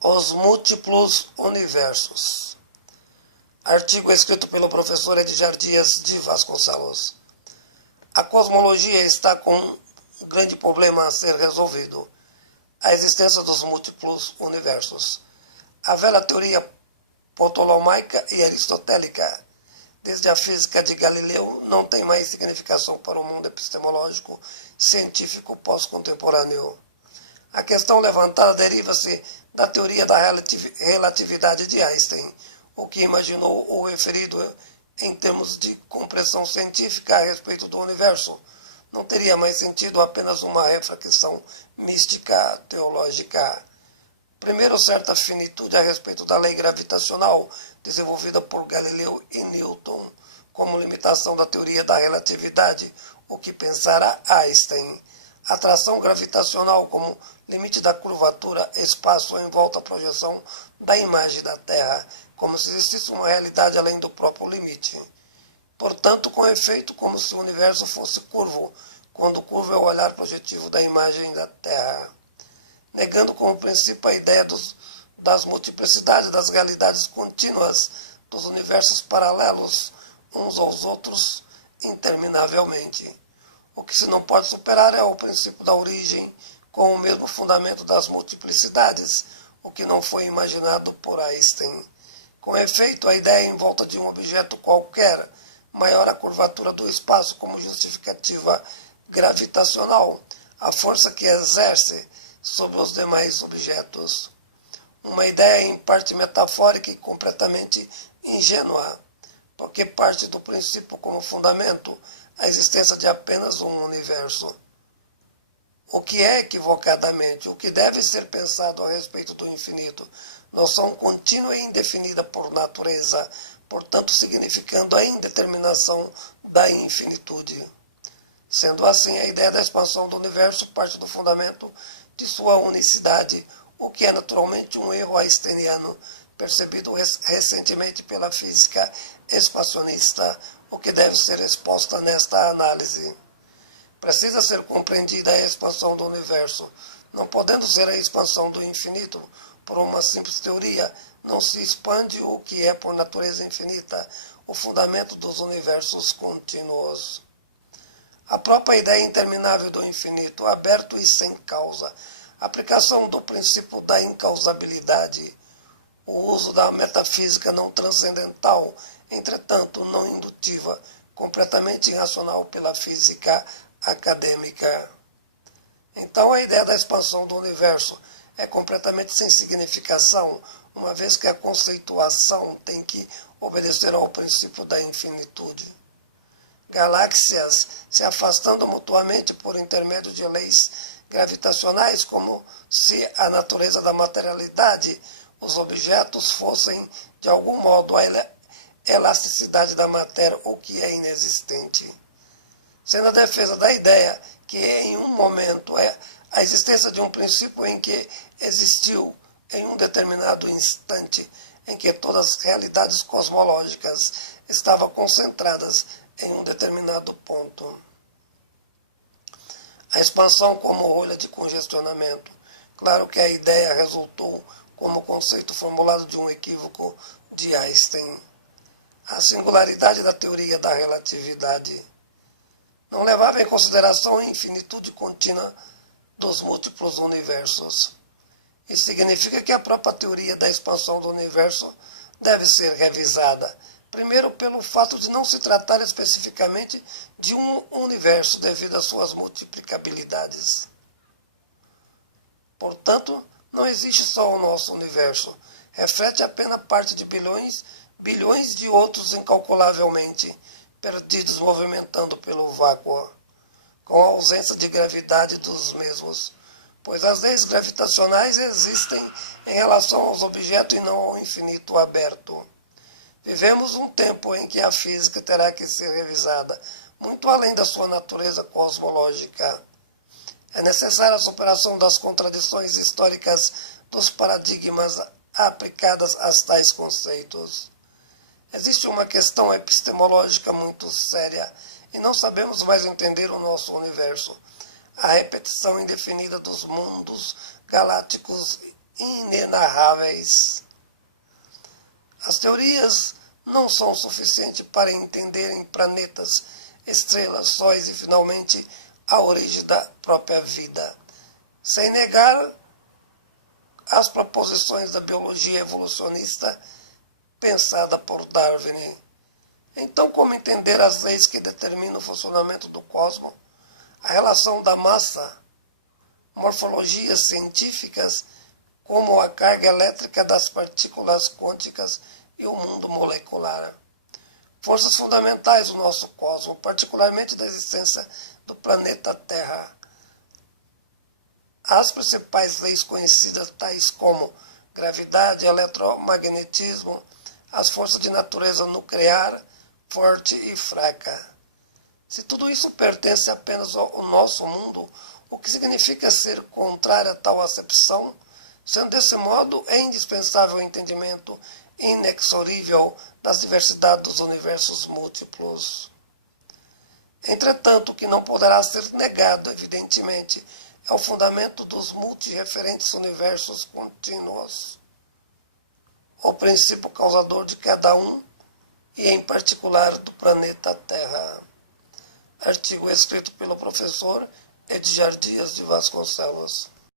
Os múltiplos universos. Artigo escrito pelo professor Edgar Dias de Vasconcelos. A cosmologia está com um grande problema a ser resolvido: a existência dos múltiplos universos. A velha teoria ptolomaica e aristotélica, desde a física de Galileu, não tem mais significação para o mundo epistemológico científico pós-contemporâneo. A questão levantada deriva-se da teoria da relatividade de Einstein, o que imaginou o referido em termos de compreensão científica a respeito do universo. Não teria mais sentido apenas uma reflexão mística teológica. Primeiro, certa finitude a respeito da lei gravitacional, desenvolvida por Galileu e Newton, como limitação da teoria da relatividade, o que pensara Einstein. Atração gravitacional como limite da curvatura, espaço em volta à projeção da imagem da Terra, como se existisse uma realidade além do próprio limite. Portanto, com efeito, como se o universo fosse curvo, quando curvo é o olhar projetivo da imagem da Terra. Negando como princípio a ideia das multiplicidades das realidades contínuas, dos universos paralelos uns aos outros interminavelmente. O que se não pode superar é o princípio da origem com o mesmo fundamento das multiplicidades, o que não foi imaginado por Einstein. Com efeito, a ideia em volta de um objeto qualquer, maior a curvatura do espaço como justificativa gravitacional, a força que exerce sobre os demais objetos. Uma ideia em parte metafórica e completamente ingênua, porque parte do princípio como fundamento a existência de apenas um universo. O que é equivocadamente o que deve ser pensado a respeito do infinito, noção contínua e indefinida por natureza, portanto significando a indeterminação da infinitude. Sendo assim, a ideia da expansão do universo parte do fundamento de sua unicidade, o que é naturalmente um erro einsteiniano, percebido recentemente pela física expansionista, o que deve ser exposta nesta análise. Precisa ser compreendida a expansão do universo, não podendo ser a expansão do infinito. Por uma simples teoria, não se expande o que é por natureza infinita, o fundamento dos universos contínuos. A própria ideia interminável do infinito, aberto e sem causa, a aplicação do princípio da incausabilidade, o uso da metafísica não transcendental, entretanto não indutiva, completamente irracional pela física acadêmica. Então a ideia da expansão do universo é completamente sem significação, uma vez que a conceituação tem que obedecer ao princípio da infinitude. Galáxias se afastando mutuamente por intermédio de leis gravitacionais, como se a natureza da materialidade, os objetos fossem de algum modo a elasticidade da matéria, o que é inexistente. Sendo a defesa da ideia que em um momento é a existência de um princípio em que existiu em um determinado instante em que todas as realidades cosmológicas estavam concentradas em um determinado ponto. A expansão como rolha de congestionamento. Claro que a ideia resultou como conceito formulado de um equívoco de Einstein. A singularidade da teoria da relatividade não levava em consideração a infinitude contínua dos múltiplos universos. Isso significa que a própria teoria da expansão do universo deve ser revisada. Primeiro, pelo fato de não se tratar especificamente de um universo devido às suas multiplicabilidades. Portanto, não existe só o nosso universo. Reflete apenas parte de bilhões de outros incalculavelmente perdidos movimentando pelo vácuo, com a ausência de gravidade dos mesmos, pois as leis gravitacionais existem em relação aos objetos e não ao infinito aberto. Vivemos um tempo em que a física terá que ser revisada, muito além da sua natureza cosmológica. É necessária a superação das contradições históricas dos paradigmas aplicadas a tais conceitos. Existe uma questão epistemológica muito séria e não sabemos mais entender o nosso universo. A repetição indefinida dos mundos galácticos inenarráveis. As teorias não são suficientes para entenderem planetas, estrelas, sóis e, finalmente, a origem da própria vida, sem negar as proposições da biologia evolucionista pensada por Darwin. Então, como entender as leis que determinam o funcionamento do cosmos, a relação da massa, morfologias científicas, como a carga elétrica das partículas quânticas e o mundo molecular? Forças fundamentais do nosso cosmos, particularmente da existência do planeta Terra. As principais leis conhecidas, tais como gravidade, eletromagnetismo, as forças de natureza nuclear, forte e fraca. Se tudo isso pertence apenas ao nosso mundo, o que significa ser contrário a tal acepção? Sendo desse modo, é indispensável o entendimento inexorível das diversidades dos universos múltiplos. Entretanto, o que não poderá ser negado, evidentemente, é o fundamento dos multireferentes universos contínuos, o princípio causador de cada um, e em particular do planeta Terra. Artigo escrito pelo professor Edgar Dias de Vasconcelos.